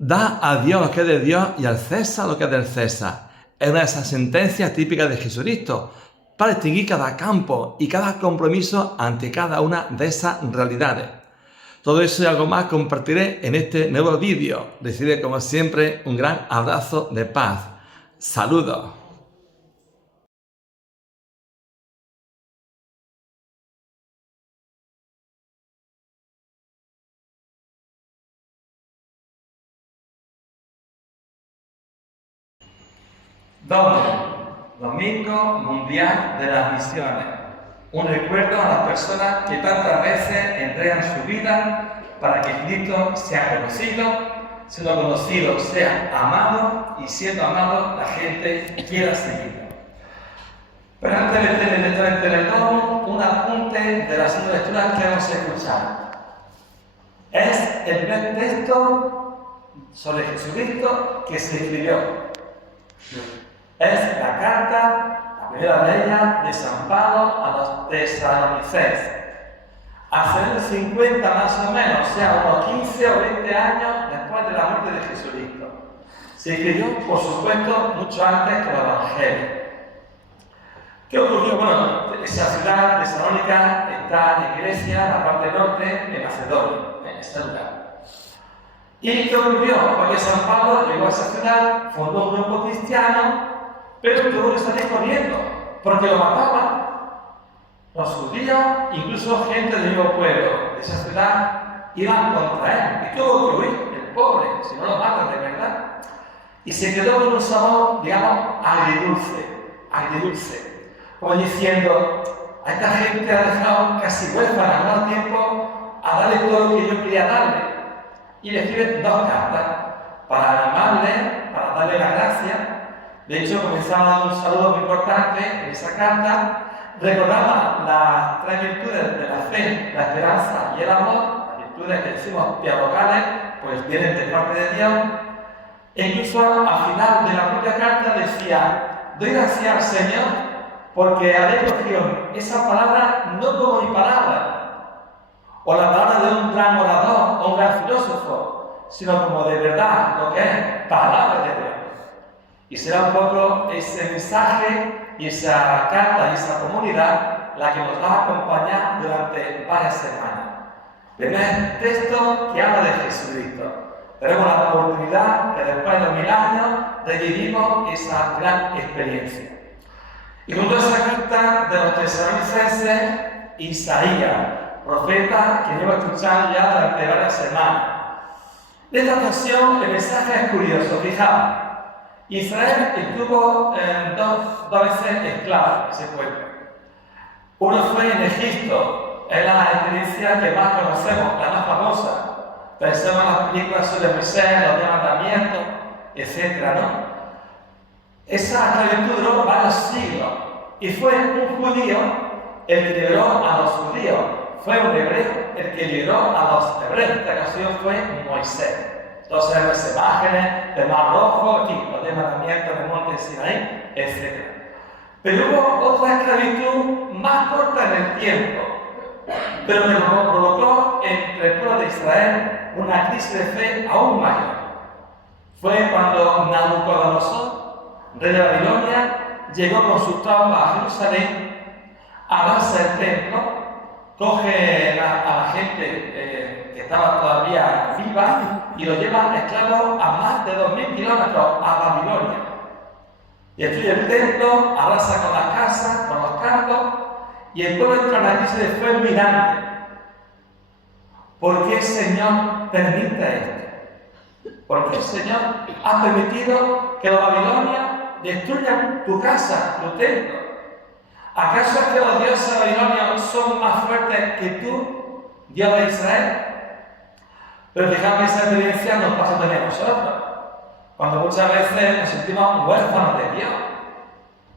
Da a Dios lo que es de Dios y al César lo que es del César. Es una de esas sentencias típicas de Jesucristo para distinguir cada campo y cada compromiso ante cada una de esas realidades. Todo eso y algo más compartiré en este nuevo vídeo. Recibe como siempre un gran abrazo de paz. Saludos. Domingo Mundial de las Misiones. Un recuerdo a las personas que tantas veces entregan su vida para que Cristo sea conocido, siendo conocido sea amado y siendo amado la gente quiera seguirlo. Pero antes de meter directamente en el domo, un apunte de las lecturas que hemos escuchado. Es el primer texto sobre Jesucristo que se escribió. Es la carta, la primera de ellas, de San Pablo a los tesalonicenses. Hace unos 50 más o menos, o sea, unos 15 o 20 años después de la muerte de Jesucristo. Se escribió, por supuesto, mucho antes que el Evangelio. ¿Qué ocurrió? Bueno, esa ciudad, Tesalónica, está en Grecia, en la parte norte, en Macedonia, en ese lugar. ¿Y qué ocurrió? Porque San Pablo llegó a esa ciudad, fundó un grupo cristiano, pero tuvo que salir corriendo, porque lo mataban. Los judíos, incluso gente del mismo pueblo de esa ciudad, iban contra él. Y tuvo que huir, el pobre, si no lo matan de verdad. Y se quedó con un sabor, digamos, agridulce. Como diciendo, a esta gente ha dejado casi huérfana, no da tiempo a darle todo lo que yo quería darle. Y le escribe 2 cartas para animarle, para darle la gracia. De hecho, comenzaba un saludo muy importante en esa carta. Recordaba las 3 virtudes de la fe, la esperanza y el amor, las virtudes que decimos teologales, pues vienen de parte de Dios. E incluso al final de la propia carta decía, doy gracias al Señor porque habéis cogido esa palabra no como mi palabra, o la palabra de un gran orador o un gran filósofo, sino como de verdad lo que es palabra de Dios. Y será un poco ese mensaje y esa carta y esa comunidad la que nos va a acompañar durante varias semanas. Primer texto que habla de Jesucristo. Tenemos la oportunidad que después de 1000 años revivimos esa gran experiencia. Y junto a esa carta de los tesalonicenses, Isaías, profeta que llevo escuchando ya durante varias semanas. De esta ocasión el mensaje es curioso, fijaos. Israel estuvo dos veces esclavo en ese pueblo. Uno fue en Egipto, es la experiencia que más conocemos, la más famosa. Pensemos en las películas sobre Moisés, los 10 mandamientos, etc., ¿no? Esa esclavitud duró varios siglos y fue un judío el que liberó a los judíos, fue un hebreo el que liberó a los hebreos. En esta ocasión fue Moisés. Entonces, las imágenes del Mar Rojo, en fin, los 10 mandamientos del monte Sinaí, etc. Pero hubo otra esclavitud más corta en el tiempo, pero que provocó entre el pueblo de Israel una crisis de fe aún mayor. Fue cuando Nabucodonosor, rey de Babilonia, llegó con sus tropas a Jerusalén, avanza el templo, coge a la gente que estaba todavía viva y lo lleva esclavo a más de 2000 kilómetros a Babilonia. Destruye el templo, arrasa con las casas, con los campos, y el pueblo entra en una crisis de fe muy grande. ¿Por qué el Señor permite esto? Porque el Señor ha permitido que los babilonios destruyan tu casa, tu templo. ¿Acaso es que los dioses babilonios son más fuertes que tú, Dios de Israel? Pero fijaos que esa experiencia nos pasa también a nosotros, cuando muchas veces nos sentimos huérfanos de Dios.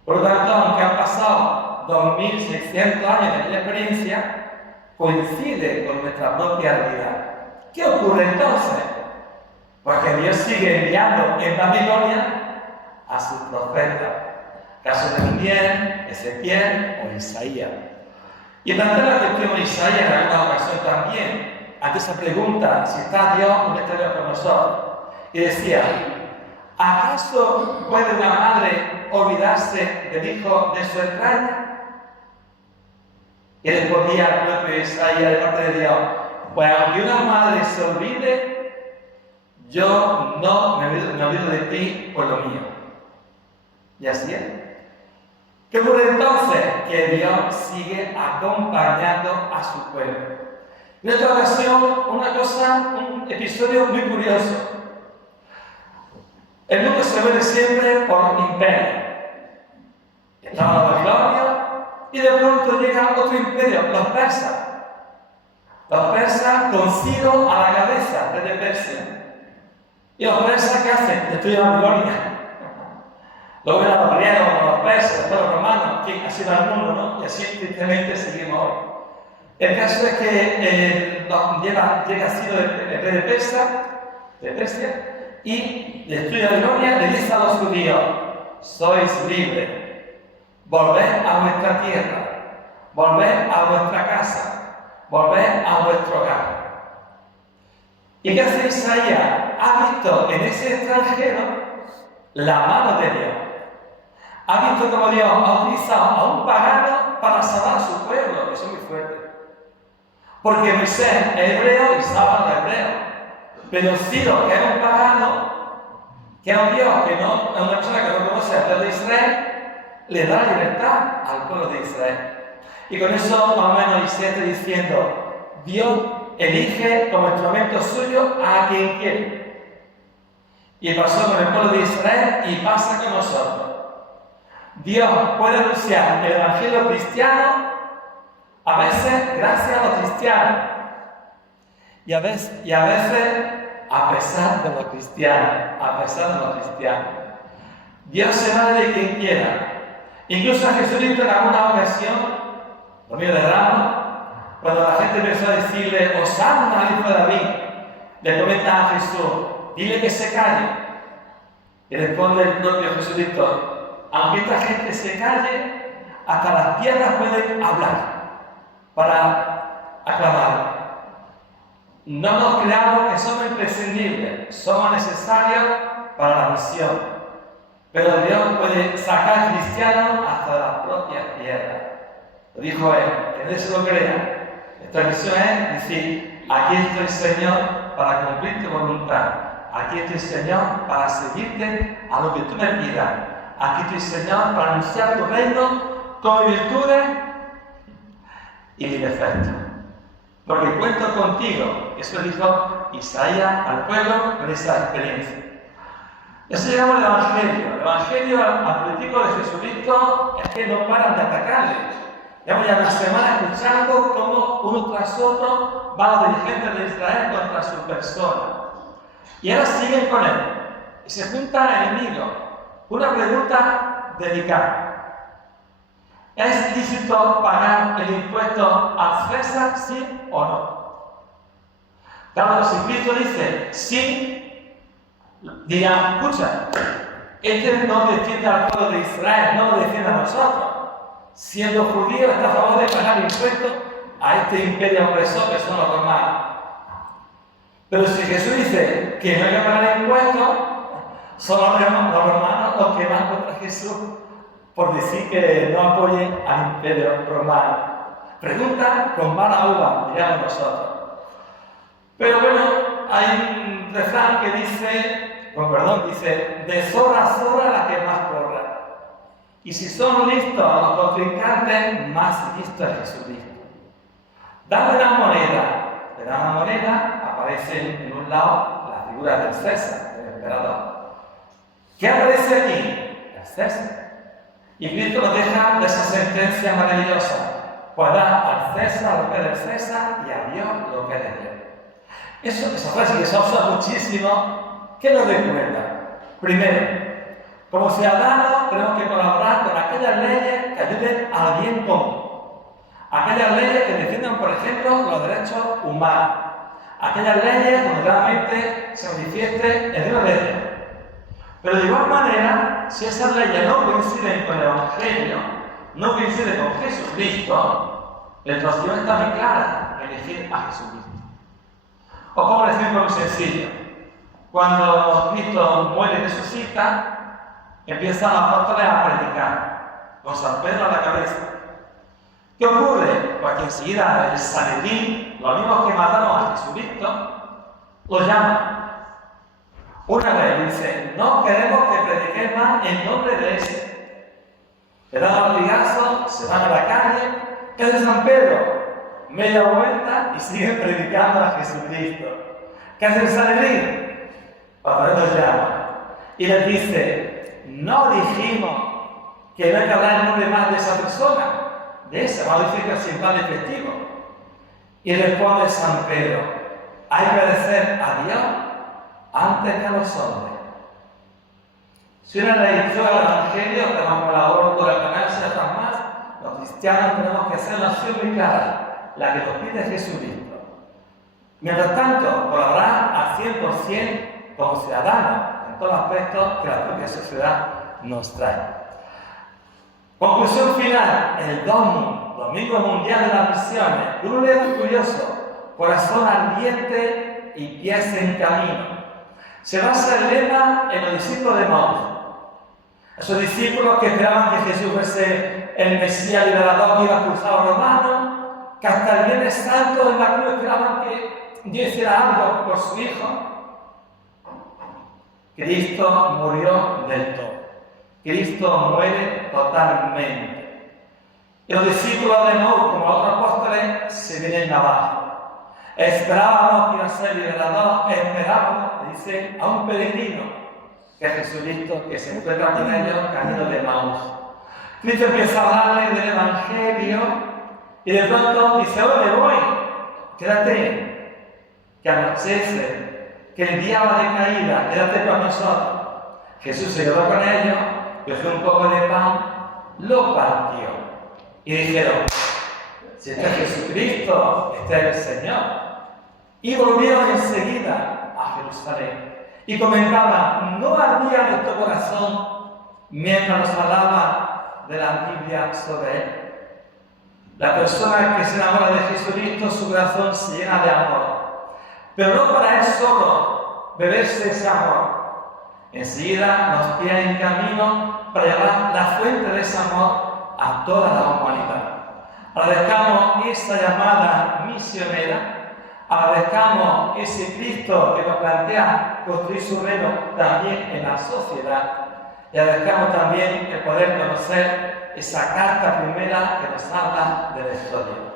Por lo tanto, aunque han pasado 2600 años de aquella experiencia, coincide con nuestra propia realidad. ¿Qué ocurre entonces? Pues que Dios sigue enviando en Babilonia a sus profetas, caso de Daniel, Ezequiel o Isaías. Y plantea la cuestión de Isaías en alguna ocasión también, ante esa pregunta, si está Dios o no está Dios con nosotros. y decía: ¿acaso puede una madre olvidarse del hijo de su entraña? Y respondía el propio Isaías de parte de Dios: pues aunque una madre se olvide, yo no me olvido de ti por lo mío. Y así es. ¿Qué ocurre entonces? Que Dios sigue acompañando a su pueblo. En otra ocasión, un episodio muy curioso. El mundo se mueve siempre por imperio. Estaba la Babilonia y de pronto llega otro imperio, los persas. Los persas con Ciro a la cabeza desde Persia. ¿Y los persas qué hacen? Destruyen la Babilonia. Luego vienen los griegos, los persas, después los romanos, que así va el mundo, ¿no? Y así tristemente seguimos hoy. El caso es que llega Ciro de Persia, y destruye la Babilonia, le dice a los judíos: sois libres, volved a vuestra tierra, volved a vuestra casa, volved a vuestro hogar. ¿Y qué hace Isaías? Ha visto en ese extranjero la mano de Dios. Ha visto cómo Dios ha utilizado a un pagano para salvar a su pueblo. Eso es muy fuerte. Porque Moisés es hebreo y salva al hebreo. Pero Ciro, que es un pagano, que es un Dios, que no es una persona que no conoce al pueblo de Israel, le da libertad al pueblo de Israel. Y con eso, más o menos, Isaías está diciendo: Dios elige como instrumento suyo a quien quiere. Y pasó con el pueblo de Israel y pasa con nosotros. Dios puede anunciar el evangelio cristiano, a veces gracias a los cristianos, y a veces a pesar de los cristianos. Dios se vale de quien quiera. Incluso a Jesucristo en alguna ocasión, domingo de Ramos, cuando la gente empezó a decirle: Hosanna al hijo de David, le comenta a Jesús: dile que se calle. Y responde el propio Jesucristo: aunque esta gente se calle, hasta las piedras pueden hablar para aclamar. No nos creamos que somos imprescindibles, somos necesarios para la misión. Pero Dios puede sacar cristianos hasta las propias piedras. Lo dijo él, que nadie se lo crea. Nuestra misión es decir: aquí estoy, Señor, para cumplir tu voluntad. Aquí estoy, Señor, para seguirte a lo que tú me pidas. Aquí estoy, Señor, para anunciar tu reino con virtudes y mi defecto. Porque cuento contigo. Eso dijo Isaías al pueblo con esa experiencia. Eso llamamos el Evangelio. El Evangelio al político de Jesucristo es que no paran de atacarle. Llevamos ya una semana escuchando cómo uno tras otro van los dirigentes de Israel contra su persona. Y ahora siguen con él. Y se juntan enemigos. Una pregunta delicada. ¿Es lícito pagar el impuesto al César, sí o no? Claro, si Cristo dice sí, dirán: escucha, este no defiende al pueblo de Israel, no lo defiende a nosotros. Siendo judío, está a favor de pagar impuestos a este imperio opresor que son los romanos. Pero si Jesús dice que no hay que pagar impuestos, son los romanos los que van contra Jesús por decir que no apoyen al imperio romano. Pregunta con mala uva, diríamos nosotros. Pero bueno, hay un refrán que dice, de zorra a zorra la que más corra. Y si son listos los contrincantes, más listo es Jesucristo. Dale una moneda, le dan la moneda, aparece en un lado la figura del César, del emperador. ¿Qué aparece aquí? El César. Y Cristo nos deja de esa sentencia maravillosa: pues da al César lo que es del César y a Dios lo que es de Dios. Esa frase que se usa muchísimo, ¿qué nos recuerda? Primero, como ciudadanos tenemos que colaborar con aquellas leyes que ayuden al bien común. Aquellas leyes que defiendan, por ejemplo, los derechos humanos. Aquellas leyes donde realmente se manifieste el Dios de Dios. Pero de igual manera, si esas leyes no coinciden con el Evangelio, no coinciden con Jesucristo, la situación está muy clara: elegir a Jesucristo. Os pongo un ejemplo muy sencillo. Cuando Cristo muere y resucita, empiezan los apóstoles a predicar, con San Pedro a la cabeza. ¿Qué ocurre? Pues que enseguida el Sanedrín, los mismos que mataron a Jesucristo, lo llaman. Una vez dice, no queremos que prediquéis más en nombre de ese. Le dan los latigazos, se van a la calle. ¿Qué hace San Pedro? Media vuelta y siguen predicando a Jesucristo. ¿Qué hace el Sanedrín? Otra vez los llama. Y les dice, no dijimos que no hay que hablar en nombre más de esa persona, de esa, vamos a decir que sin plan de testigo. Y responde San Pedro, hay que obedecer a Dios antes que a los hombres. Si una lectura del Evangelio, tenemos que la obra por ganarse otras más, los cristianos tenemos que hacer la acción muy clara, la que nos pide Jesucristo. Mientras tanto, colaborar al 100% como ciudadanos en todos los aspectos que la propia sociedad nos trae. Conclusión final, el Domingo Mundial de las Misiones, un lema curioso, corazón ardiente y pies en camino. Se basa el lema en los discípulos de Maús. Esos discípulos que esperaban que Jesús fuese el Mesías liberador que iba a expulsar a los romanos, que hasta el Viernes Santo en la cruz esperaban que Dios hiciera algo por su Hijo. Cristo murió del todo. Cristo muere totalmente. Y los discípulos de Maús, como otros apóstoles, se vienen abajo. Esperábamos que iba a ser liberador, esperábamos, dice, a un peregrino, que es Jesucristo, que se encuentra con ellos camino de Maús. Cristo empieza a hablarle del Evangelio y de pronto dice, ahora me voy, quédate, que anochece, que el día va de caída, quédate con nosotros. Jesús se quedó con ellos, cogió un poco de pan, lo partió y dijeron, si este es Jesucristo, este es el Señor. Y volvieron enseguida a Jerusalén. Y comentaban, no ardía nuestro corazón mientras nos hablaba de la Biblia sobre Él. La persona que se enamora de Jesucristo, su corazón se llena de amor. Pero no para Él solo, beberse ese amor. Enseguida nos pide en camino para llevar la fuente de ese amor a toda la humanidad. Agradezcamos esa llamada misionera, agradezcamos ese Cristo que nos plantea construir su reino también en la sociedad y agradezcamos también el poder conocer esa carta primera que nos habla de la historia.